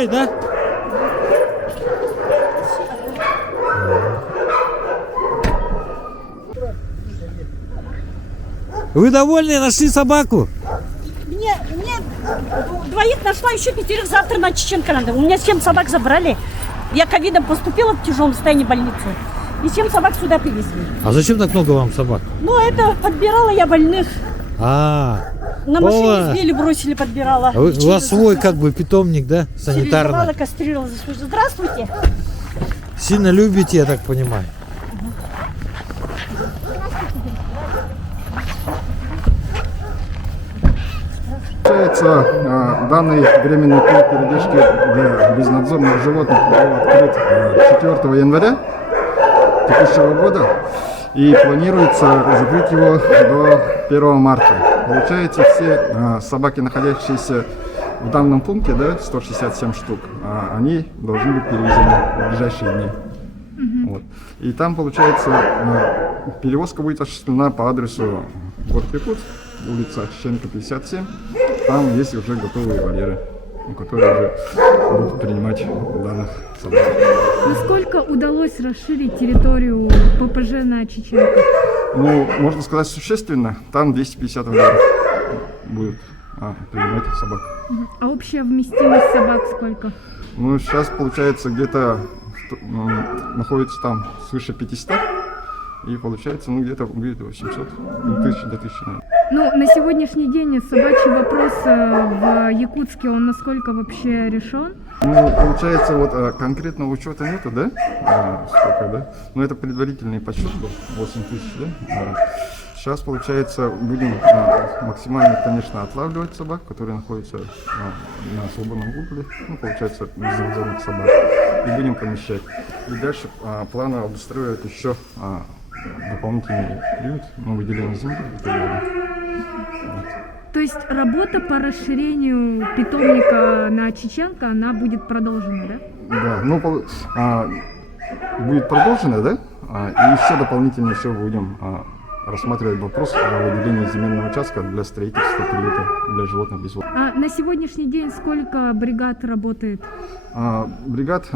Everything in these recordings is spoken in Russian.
двое, да? Вы довольны? Нашли собаку? Мне двоих нашла, еще 5 завтра на Чеченко надо. У меня 7 собак забрали. Я ковидом поступила в тяжелом состоянии в больницу. И 7 собак сюда привезли. А зачем так много вам собак? Ну, это подбирала я больных. На машине сбили, бросили, подбирала. У вас свой как бы питомник, да? Санитарный. Кастрировала. Здравствуйте. Сильно любите, я так понимаю. Данный временный пункт передержки для безнадзорных животных был открыт 4 января текущего года и планируется закрыть его до 1 марта. Получается, все собаки, находящиеся в данном пункте, да, 167 штук, они должны быть перевезены в ближайшие дни. Вот. И там, получается, перевозка будет осуществлена по адресу город Якутск, улица Чеченко, 57. Там есть уже готовые вольеры, которые уже будут принимать данных собак. Насколько удалось расширить территорию ППЖ на Чеченко? Ну, можно сказать, существенно. Там 250 вольеров будут принимать собак. А общая вместимость собак сколько? Ну, сейчас, получается, где-то находится там свыше 500. И получается, ну, где-то будет 800, 1000 до 1000, наверное. Ну, на сегодняшний день собачий вопрос в Якутске, он насколько вообще решен? Ну, получается, вот конкретного учета нету, да? Сколько, да? Ну, это предварительный подсчет был, 8000, да? Сейчас, получается, будем максимально, конечно, отлавливать собак, которые находятся на свободном выгуле, ну, получается, безнадзорных собак, и будем помещать. И дальше планово обустраивать еще дополнительный приют, ну, выделение земли и так далее. То есть работа по расширению питомника на Чеченко, она будет продолжена, да? Да, ну, будет продолжена, да? И все дополнительно все будем рассматривать вопрос о выделении земельного участка для строительства приюта для животных без воли. А на сегодняшний день сколько бригад работает? Бригад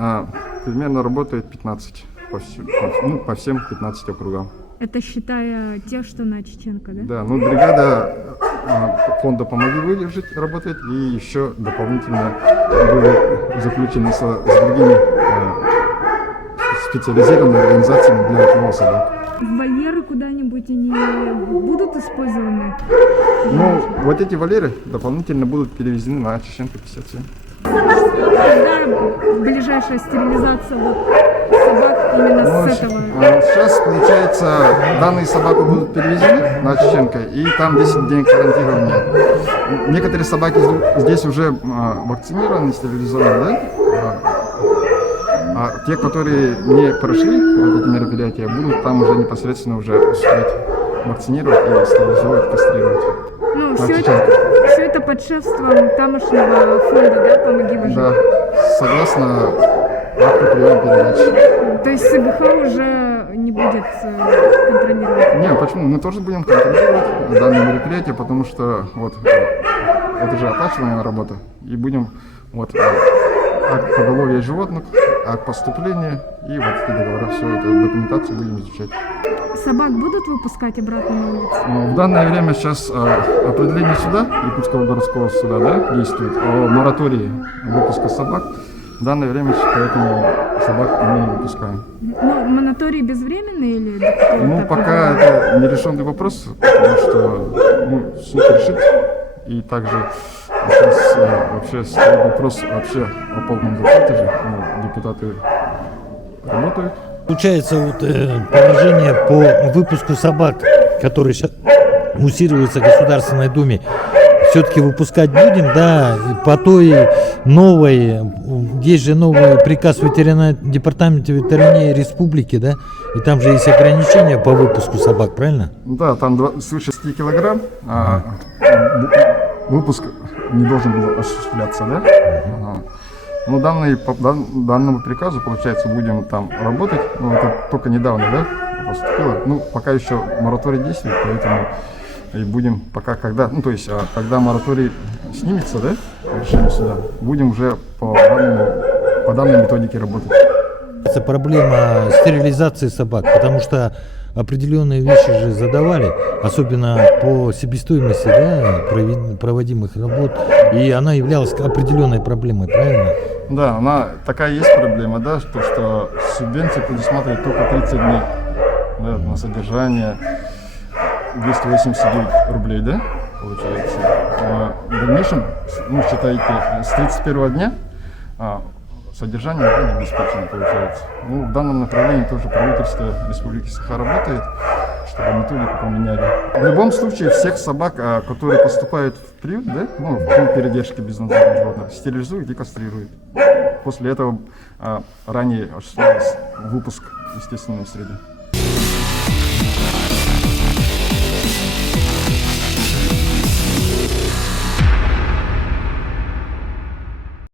примерно работает 15 по всем 15 округам. Это считая тех, что на Чеченко, да? Да, ну бригада фонда «Помоги выжить» работает, и еще дополнительно были заключены с другими специализированными организациями для отлова собак. Вольеры куда-нибудь они будут использованы? Ну, вот эти вольеры дополнительно будут перевезены на Чеченко 57. Когда ближайшая стерилизация вот собак именно с этого? Сейчас, получается, данные собаки будут перевезены на Чеченко, и там 10 дней карантинирования. Некоторые собаки здесь уже вакцинированы, стерилизованы, да? А те, которые не прошли вот эти мероприятия, будут там уже непосредственно уже осуществлять, вакцинировать и стерилизовать, кастрировать. Ну, все это под шефством тамошнего фонда, да, «Помоги выжить»? Да, согласно акту приема передачи. То есть СГХ уже не будет контролировать? Нет, почему? Мы тоже будем контролировать данное мероприятие, потому что вот это же оплачиваемая работа, и будем вот акт поголовья животных, акт поступления и вот эти договора, все эту документацию будем изучать. Собак будут выпускать обратно на улицу? В данное время сейчас определение суда, Якутского городского суда, да, действует о моратории выпуска собак. В данное время поэтому собак мы не выпускаем. Ну, мораторий безвременный или? Ну, пока это нерешенный вопрос, потому что суд решит. И также сейчас вообще стоит вопрос вообще о полном запрете же. Депутаты работают. Получается, вот, положение по выпуску собак, которые сейчас муссируются в Государственной Думе, все-таки выпускать будем, да, по той новой, есть же новый приказ Департамента ветеринарии Республики, да, и там же есть ограничения по выпуску собак, правильно? Да, там свыше 10 килограмм выпуск не должен был осуществляться, да? Ну, по данному приказу, получается, будем там работать, ну, это только недавно, да, поступило. Ну, пока еще мораторий действует, поэтому И будем пока, когда, ну то есть, когда мораторий снимется, да, решение суда, будем уже по данной методике работать. Это проблема стерилизации собак, потому что определенные вещи же задавали, особенно по себестоимости, да, проводимых работ, и она являлась определенной проблемой, правильно? Да, она такая есть проблема, да, что субвенция предусматривает только 30 дней, да, на содержание, 289 рублей, да, получается. В дальнейшем, ну, считайте, с 31 дня содержание уже не обеспечено, получается. Ну, в данном направлении тоже правительство Республики Саха работает, чтобы методику поменяли. В любом случае, всех собак, которые поступают в приют, да, ну, в пункт передержки безнадзорных животных, стерилизуют и кастрируют. После этого ранее осуществлялся выпуск в естественной среде.